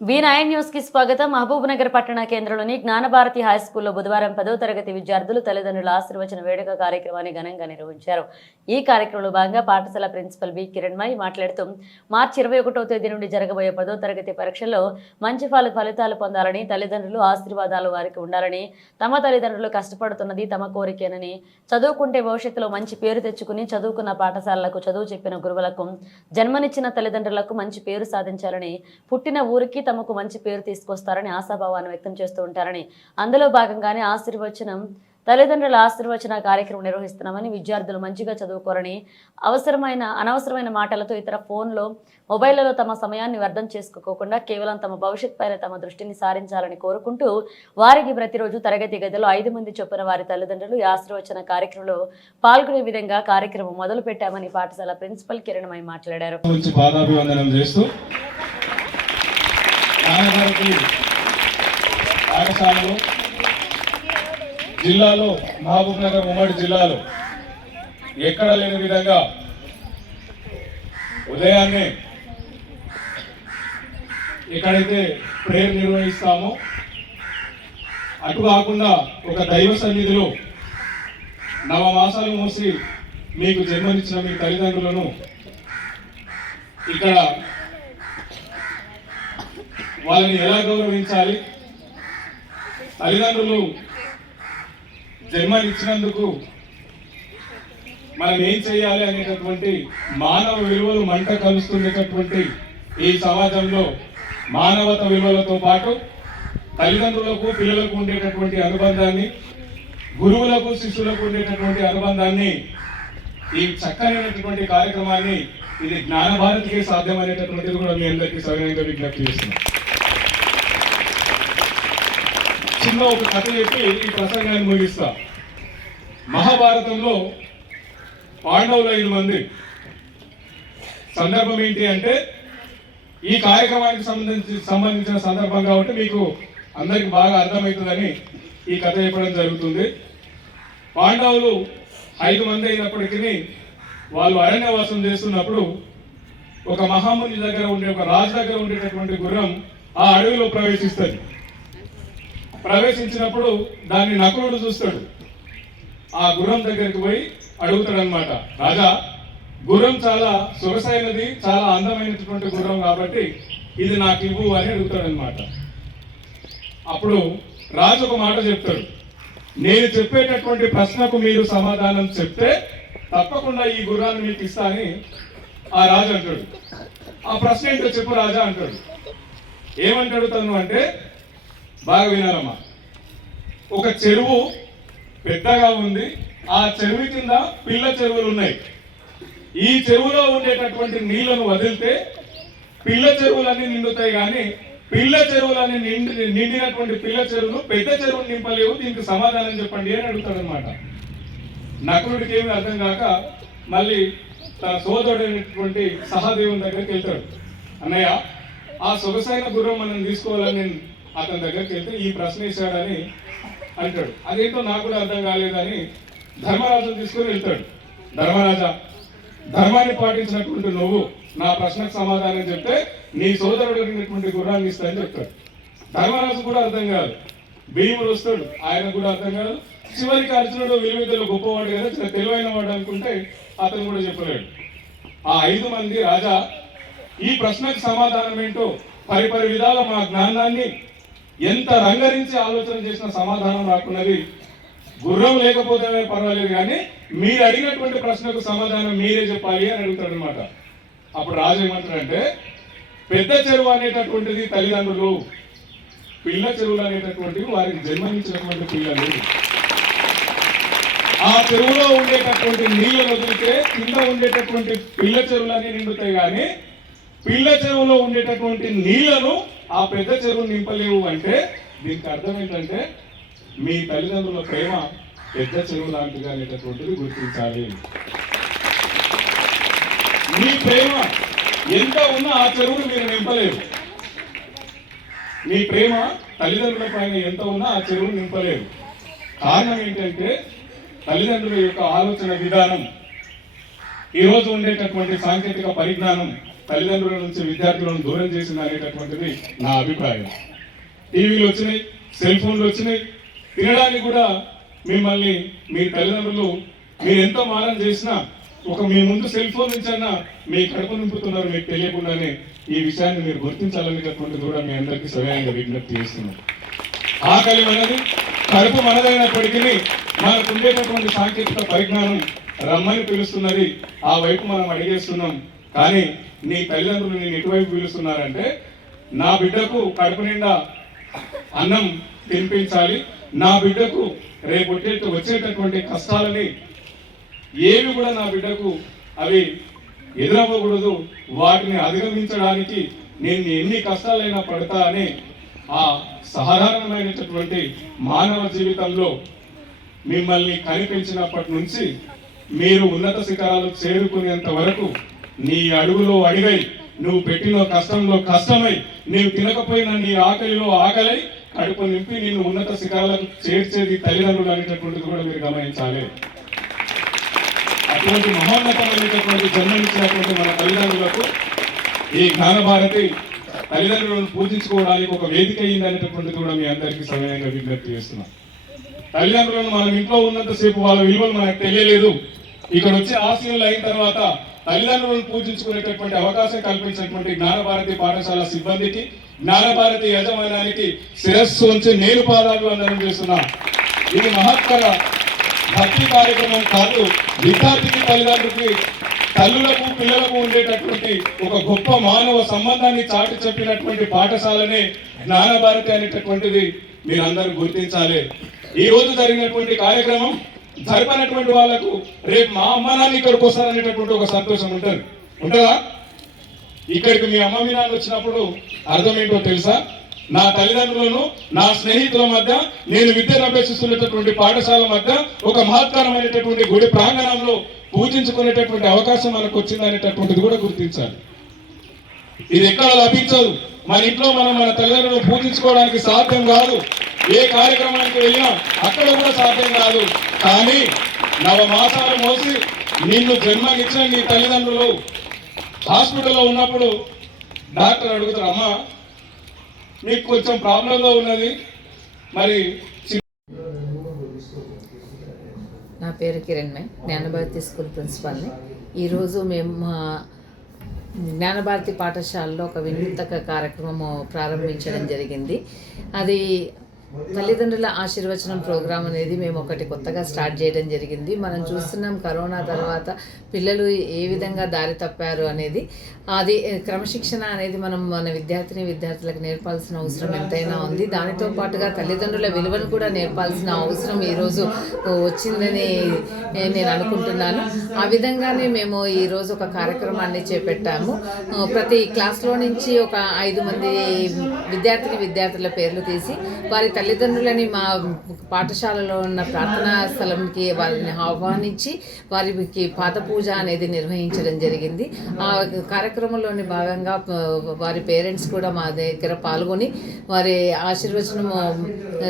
V nine న్యూస్కి స్వాగతం. మహబూబ్ నగర్ పట్టణ కేంద్రంలోని జ్ఞానభారతి హై స్కూల్లో బుధవారం పదో తరగతి విద్యార్థులు తల్లిదండ్రుల ఆశీర్వచన వేడుక కార్యక్రమాన్ని ఘనంగా నిర్వహించారు. ఈ కార్యక్రమంలో భాగంగా పాఠశాల ప్రిన్సిపల్ బి కిరణ్మయ్ మాట్లాడుతూ మార్చి ఇరవై ఒకటో తేదీ నుండి జరగబోయే పదో తరగతి పరీక్షల్లో మంచి ఫలితాలు పొందాలని తల్లిదండ్రులు ఆశీర్వాదాలు వారికి ఉండాలని తమ తల్లిదండ్రులు కష్టపడుతున్నది తమ కోరికేనని చదువుకుంటే భవిష్యత్తులో మంచి పేరు తెచ్చుకుని చదువుకున్న పాఠశాలలకు చదువు చెప్పిన గురువులకు జన్మనిచ్చిన తల్లిదండ్రులకు మంచి పేరు సాధించాలని పుట్టిన ఊరికి తమకు మంచి పేరు తీసుకొస్తారని ఆశాభావాన్ని వ్యక్తం చేస్తూ ఉంటారని. అందులో భాగంగానే ఆశీర్వచనం తల్లిదండ్రుల ఆశీర్వచన కార్యక్రమం నిర్వహిస్తున్నామని విద్యార్థులు మంచిగా చదువుకోరని అవసరమైన అనవసరమైన మాటలతో ఇతర ఫోన్లో మొబైళ్ళలో తమ సమయాన్ని వ్యర్థం చేసుకోకుండా కేవలం తమ భవిష్యత్ పైన తమ దృష్టిని సారించాలని కోరుకుంటూ వారికి ప్రతిరోజు తరగతి గదిలో ఐదు మంది చొప్పున వారి తల్లిదండ్రులు ఈ ఆశీర్వచన కార్యక్రమంలో పాల్గొనే విధంగా కార్యక్రమం మొదలు పెట్టామని పాఠశాల ప్రిన్సిపల్ కిరణమై మాట్లాడారు. నుంచి పాఠశాలలో జిల్లాలో మహబూబ్ నగర్ ఉమ్మడి జిల్లాలో ఎక్కడ లేని విధంగా ఉదయాన్నే ఎక్కడైతే ప్రేయర్ నిర్వహిస్తామో అటు కాకుండా ఒక దైవ సన్నిధిలో నవమాసాలు మోసి మీకు జన్మనిచ్చిన మీ తల్లిదండ్రులను ఇక్కడ వాళ్ళని ఎలా గౌరవించాలి? తల్లిదండ్రులు జన్మనిచ్చినందుకు మనం ఏం చేయాలి అనేటటువంటి మానవ విలువలు మంట కలుస్తుండేటటువంటి ఈ సమాజంలో మానవత విలువలతో పాటు తల్లిదండ్రులకు పిల్లలకు ఉండేటటువంటి అనుబంధాన్ని గురువులకు శిష్యులకు ఉండేటటువంటి అనుబంధాన్ని ఈ చక్కనైనటువంటి కార్యక్రమాన్ని ఇది జ్ఞానభారతికి సాధ్యమైనటువంటిది కూడా మీ అందరికీ సవినయంగా విజ్ఞప్తి చేస్తున్నాం చిన్న ఒక కథ చెప్పి ఈ ప్రసంగాన్ని ముగిస్తా. మహాభారతంలో పాండవులు ఐదు మంది. సందర్భం ఏంటి అంటే ఈ కార్యక్రమానికి సంబంధించి సంబంధించిన సందర్భం కాబట్టి మీకు అందరికి బాగా అర్థమవుతుందని ఈ కథ చెప్పడం జరుగుతుంది. పాండవులు ఐదు మంది అయినప్పటికీ వాళ్ళు అరణ్యవాసం చేస్తున్నప్పుడు ఒక మహాముని దగ్గర ఉండే ఒక రాజు దగ్గర ఉండేటటువంటి గుర్రం ఆ అడవిలో ప్రవేశిస్తుంది. ప్రవేశించినప్పుడు దాన్ని నకులుడు చూస్తాడు. ఆ గుర్రం దగ్గరికి పోయి అడుగుతాడు అనమాట రాజా గుర్రం చాలా సొగసైనది చాలా అందమైనటువంటి గుర్రం కాబట్టి ఇది నాకు ఇవ్వు అని అడుగుతాడు అనమాట అప్పుడు రాజు ఒక మాట చెప్తాడు నేను చెప్పేటటువంటి ప్రశ్నకు మీరు సమాధానం చెప్తే తప్పకుండా ఈ గుర్రాన్ని మీకు ఇస్తా అని ఆ రాజు అంటాడు. ఆ ప్రశ్న ఏంటో చెప్పు రాజా అంటాడు. ఏమంటాడు తను అంటే బాగా వినారమ్మా ఒక చెరువు పెద్దగా ఉంది. ఆ చెరువు కింద పిల్ల చెరువులు ఉన్నాయి. ఈ చెరువులో ఉండేటటువంటి నీళ్ళను వదిలితే పిల్ల చెరువులన్నీ నిండుతాయి కానీ పిల్ల చెరువులన్నీ నిండి నిండినటువంటి పిల్ల చెరువులు పెద్ద చెరువులు నింపలేవు. దీనికి సమాధానం చెప్పండి అని అడుగుతాడనమాట నకులుడికి ఏమి అర్థం కాక మళ్ళీ తన సోదరుడైనటువంటి సహదేవుని దగ్గరికి వెళ్తాడు. అన్నయ్య ఆ సొగసైన గుర్రం మనం తీసుకోవాలని నేను అతని దగ్గరికి వెళ్తే ఈ ప్రశ్న వేశాడని అంటాడు. అదేంటో నాకు కూడా అర్థం కాలేదని ధర్మరాజును తీసుకొని వెళ్తాడు. ధర్మరాజా ధర్మాన్ని పాటించినటువంటి నువ్వు నా ప్రశ్నకు సమాధానం చెప్తే నీ సోదరుడు అడిగినటువంటి గుర్రాన్ని ఇస్తాయని చెప్తాడు. ధర్మరాజు కూడా అర్థం కాదు. భీముడు వస్తాడు. ఆయన కూడా అర్థం కాదు. చివరికి అర్జునుడు విలువిద్యలో గొప్పవాడు కదా చిన్న తెలివైన వాడు అనుకుంటే అతను కూడా చెప్పలేడు. ఆ ఐదు మంది రాజా ఈ ప్రశ్నకు సమాధానం ఏంటో పరిపరి విధాల మా జ్ఞానాన్ని ఎంత రంగరించి ఆలోచన చేసిన సమాధానం రాకున్నది గుర్రం లేకపోతే పర్వాలేదు కానీ మీరు అడిగినటువంటి ప్రశ్నకు సమాధానం మీరే చెప్పాలి అని అడుగుతాడు అనమాట అప్పుడు రాజు ఏమంటాడంటే పెద్ద చెరువు అనేటటువంటిది తల్లిదండ్రులు పిల్ల చెరువులు అనేటటువంటివి వారికి జన్మనిచ్చినటువంటి పిల్లలు. ఆ చెరువులో ఉండేటటువంటి నీళ్ళను వదిలితే కింద ఉండేటటువంటి పిల్ల చెరువులన్నీ నిండుతాయి కానీ పిల్ల చెరువులో ఉండేటటువంటి నీళ్ళను ఆ పెద్ద చెరువు నింపలేవు అంటే దీనికి అర్థం ఏంటంటే మీ తల్లిదండ్రుల ప్రేమ పెద్ద చెరువు లాంటిది అనేటటువంటిది గుర్తించాలి. మీ ప్రేమ ఎంత ఉన్నా ఆ చెరువును మీరు నింపలేరు. మీ ప్రేమ తల్లిదండ్రుల పైన ఎంత ఉన్నా ఆ చెరువును నింపలేరు. కారణం ఏంటంటే తల్లిదండ్రుల యొక్క ఆలోచన విధానం ఈ రోజు ఉండేటటువంటి సాంకేతిక పరిజ్ఞానం తల్లిదండ్రుల నుంచి విద్యార్థులను దూరం చేసింది అనేటటువంటిది నా అభిప్రాయం. టీవీలు వచ్చినాయి సెల్ ఫోన్లు వచ్చినాయి. తినడానికి కూడా మిమ్మల్ని మీ తల్లిదండ్రులు మీరు ఎంతో మారం చేసినా ఒక మీ ముందు సెల్ ఫోన్ నుంచైనా మీ కడుపు నింపుతున్నారు మీకు తెలియకుండానే ఈ విషయాన్ని మీరు గుర్తించాలనేటటువంటిది కూడా మీ అందరికీ సవ్యంగా విజ్ఞప్తి చేస్తున్నాం ఆకలి మనది కడుపు మనదైనప్పటికీ మనకు ఉండేటటువంటి సాంకేతిక పరిజ్ఞానం రమ్మని పిలుస్తున్నది. ఆ వైపు మనం అడిగేస్తున్నాం కానీ నీ తల్లిదండ్రులు నేను ఎటువైపు పిలుస్తున్నారంటే నా బిడ్డకు కడుపు నిండా అన్నం తినిపించాలి. నా బిడ్డకు రేపు వచ్చే వచ్చేటటువంటి కష్టాలని ఏవి కూడా నా బిడ్డకు అవి ఎదురవ్వకూడదు. వాటిని అధిగమించడానికి నేను ఎన్ని కష్టాలైనా పడతా అని ఆ సాధారణమైనటువంటి మానవ జీవితంలో మిమ్మల్ని కనిపించినప్పటి నుంచి మీరు ఉన్నత శిఖరాలు చేరుకునేంత వరకు నీ అడుగులో అడిగై నువ్వు పెట్టిన కష్టంలో కష్టమై నీవు తినకపోయినా నీ ఆకలిలో ఆకలై కడుపు నింపి నిన్ను ఉన్నత శిఖరాలకు చేర్చేది తల్లిదండ్రులు అనేటటువంటిది కూడా మీరు గమనించాలి. అటువంటి మహోన్నతమైనటువంటి జన్మనిచ్చినటువంటి మన తల్లిదండ్రులకు ఈ జ్ఞానభారతి తల్లిదండ్రులను పూజించుకోవడానికి ఒక వేదిక అయింది అనేటటువంటిది కూడా మీ అందరికీ సమయంగా విజ్ఞప్తి చేస్తున్నాం. తల్లిదండ్రులను మనం ఇంట్లో ఉన్నంతసేపు వాళ్ళ విలువలు మనకు తెలియలేదు. ఇక్కడ వచ్చి ఆశీనులు అయిన తర్వాత తల్లిదండ్రులను పూజించుకునేటటువంటి అవకాశం కల్పించినటువంటి జ్ఞానభారతి పాఠశాల సిబ్బందికి జ్ఞానభారతి యజమానానికి శిరస్సు ఉంచి నేను పాదాలు వందనం చేస్తున్నా. ఇది మహత్తర భక్తి కార్యక్రమం కాదు. విద్యార్థికి తల్లిదండ్రులకి తల్లులకు పిల్లలకు ఉండేటటువంటి ఒక గొప్ప మానవ సంబంధాన్ని చాటి చెప్పినటువంటి పాఠశాలనే జ్ఞానభారతి అనేటటువంటిది మీరందరూ గుర్తించాలి. ఈ రోజు జరిగినటువంటి కార్యక్రమం జరపనటువంటి వాళ్ళకు రేపు మా అమ్మ నాన్న ఇక్కడికి వస్తారనేటటువంటి ఒక సంతోషం ఉంటుంది. ఉంటుందా? ఇక్కడికి మీ అమ్మ మీ నాన్న వచ్చినప్పుడు అర్థం ఏంటో తెలుసా? నా తల్లిదండ్రులను నా స్నేహితుల మధ్య నేను విద్యను అభ్యసిస్తున్నటువంటి పాఠశాల మధ్య ఒక మహత్తరమైనటువంటి గుడి ప్రాంగణంలో పూజించుకునేటటువంటి అవకాశం మనకు వచ్చింది అనేటటువంటిది కూడా గుర్తించాలి. ఇది ఎక్కడ లభించదు? మన ఇంట్లో మనం మన తల్లిదండ్రులను పూజించుకోవడానికి సాధ్యం కాదు. ఏ కార్యక్రమానికి వెళ్ళినా అక్కడ కూడా సాధ్యం కాదు. కానీ నవమాసాలు మోసి నిన్ను జన్మనిచ్చిన నీ తల్లిదండ్రులు హాస్పిటల్లో ఉన్నప్పుడు డాక్టర్ అడుగుతారు అమ్మా మీకు కొంచెం ప్రాబ్లంగా ఉన్నది. మరి నా పేరు కిరణ్మయ్ జ్ఞానభారతి స్కూల్ ప్రిన్సిపాల్ని. ఈరోజు మేము మా జ్ఞానభారతి పాఠశాలలో ఒక వినూతక కార్యక్రమము ప్రారంభించడం జరిగింది. అది తల్లిదండ్రుల ఆశీర్వచనం ప్రోగ్రాం అనేది మేము ఒకటి కొత్తగా స్టార్ట్ చేయడం జరిగింది. మనం చూస్తున్నాం కరోనా తర్వాత పిల్లలు ఏ విధంగా దారి తప్పారు అనేది. అది క్రమశిక్షణ అనేది మనం మన విద్యార్థిని విద్యార్థులకు నేర్పాల్సిన అవసరం ఎంతైనా ఉంది. దానితో పాటుగా తల్లిదండ్రుల విలువను కూడా నేర్పాల్సిన అవసరం ఈరోజు వచ్చిందని నేను అనుకుంటున్నాను. ఆ విధంగానే మేము ఈరోజు ఒక కార్యక్రమాన్ని చేపట్టాము. ప్రతి క్లాస్లో నుంచి ఒక ఐదు మంది విద్యార్థిని విద్యార్థుల పేర్లు తీసి వారి తల్లిదండ్రులని మా పాఠశాలలో ఉన్న ప్రార్థనా స్థలంకి వారిని ఆహ్వానించి వారికి పాద పూజ అనేది నిర్వహించడం జరిగింది. ఆ కార్యక్రమంలోని భాగంగా వారి పేరెంట్స్ కూడా మా దగ్గర పాల్గొని వారి ఆశీర్వచనము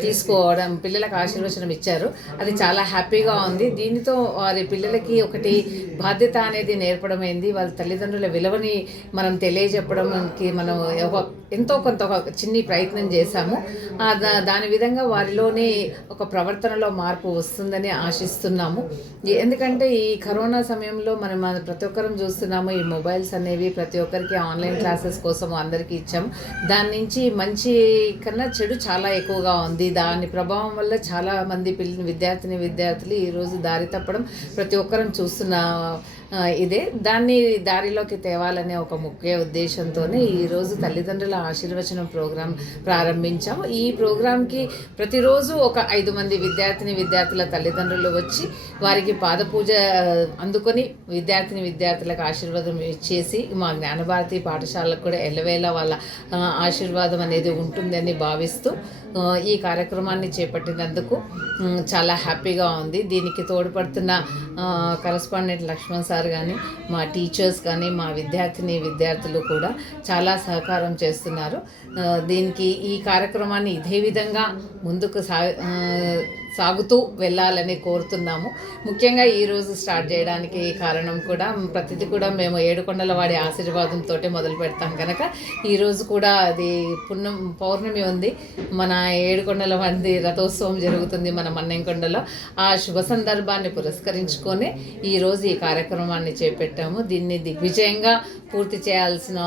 తీసుకోవడం పిల్లలకు ఆశీర్వచనం ఇచ్చారు. అది చాలా హ్యాపీగా ఉంది. దీనితో వారి పిల్లలకి ఒకటి బాధ్యత అనేది నేర్పడమైంది. వాళ్ళ తల్లిదండ్రుల విలువని మనం తెలియజెప్పడంకి మనం ఎంతో కొంత ఒక చిన్ని ప్రయత్నం చేశాము. దా- దాని విధంగా వారిలోనే ఒక ప్రవర్తనలో మార్పు వస్తుందని ఆశిస్తున్నాము. ఎందుకంటే ఈ కరోనా సమయంలో మనం మన ప్రతి ఒక్కరం చూస్తున్నాము ఈ మొబైల్స్ అనేవి ప్రతి ఒక్కరికి ఆన్లైన్ క్లాసెస్ కోసం అందరికీ ఇచ్చాము. దాని నుంచి మంచి కన్నా చెడు చాలా ఎక్కువగా ఉంది. దాని ప్రభావం వల్ల చాలా మంది పిల్ల విద్యార్థిని విద్యార్థులు ఈరోజు దారి తప్పడం ప్రతి ఒక్కరం చూస్తున్న ఇదే. దాన్ని దారిలోకి తేవాలనే ఒక ముఖ్య ఉద్దేశంతోనే ఈరోజు తల్లిదండ్రుల ఆశీర్వచనం ప్రోగ్రాం ప్రారంభించాము ఈ ప్రోగ్రాంకి ప్రతిరోజు ఒక ఐదు మంది విద్యార్థిని విద్యార్థుల తల్లిదండ్రులు వచ్చి వారికి పాదపూజ అందుకొని విద్యార్థిని విద్యార్థులకు ఆశీర్వాదం ఇచ్చేసి మా జ్ఞానభారతి పాఠశాలకు కూడా ఎల్లవేళ వాళ్ళ ఆశీర్వాదం అనేది ఉంటుందని భావిస్తూ ఈ కార్యక్రమాన్ని చేపట్టినందుకు చాలా హ్యాపీగా ఉంది. దీనికి తోడ్పడుతున్న కరస్పాండెంట్ లక్ష్మణ్ సార్ కానీ మా టీచర్స్ కానీ మా విద్యార్థిని విద్యార్థులు కూడా చాలా సహకారం చేస్తున్నారు. దీనికి ఈ కార్యక్రమాన్ని ఇదే విధంగా ముందుకు సా సాగుతూ వెళ్ళాలని కోరుతున్నాము. ముఖ్యంగా ఈరోజు స్టార్ట్ చేయడానికి కారణం కూడా ప్రతిదీ కూడా మేము ఏడుకొండల వాడి ఆశీర్వాదంతో మొదలు పెడతాం కనుక ఈరోజు కూడా అది పుణ్యం పౌర్ణమి ఉంది. మన ఏడుకొండల వాడి రథోత్సవం జరుగుతుంది మన మన్నెంకొండలో. ఆ శుభ సందర్భాన్ని పురస్కరించుకొని ఈరోజు ఈ కార్యక్రమాన్ని చేపట్టాము. దీన్ని దిగ్విజయంగా పూర్తి చేయాల్సిన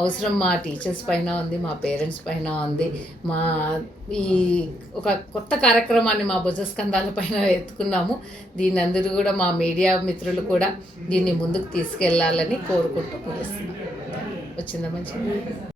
అవసరం మా టీచర్స్ పైన ఉంది మా పేరెంట్స్ పైన ఉంది. మా ఈ ఒక కొత్త కార్యక్రమాన్ని మా భుజస్కంధాల పైన ఎత్తుకున్నాము. దీని అందరూ కూడా మా మీడియా మిత్రులు కూడా దీన్ని ముందుకు తీసుకెళ్ళాలని కోరుకుంటూ ముగిస్తున్నాం వచ్చిందా మంచి